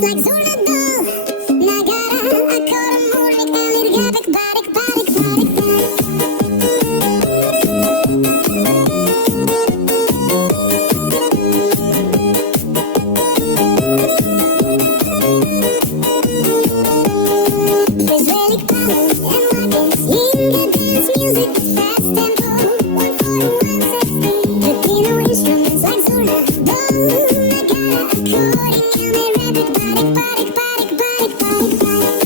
like Zornadol. Nagara, akkoren, moeilijk, alir, gabik, barik, barik, barik, barik. Israeli power and rockets, Inga dance music, fast tempo, 140, 160. Filipino instruments like Zornadol. Nagara, akkoren, alir, gabik, barik, barik, barik, barik, barik, barik.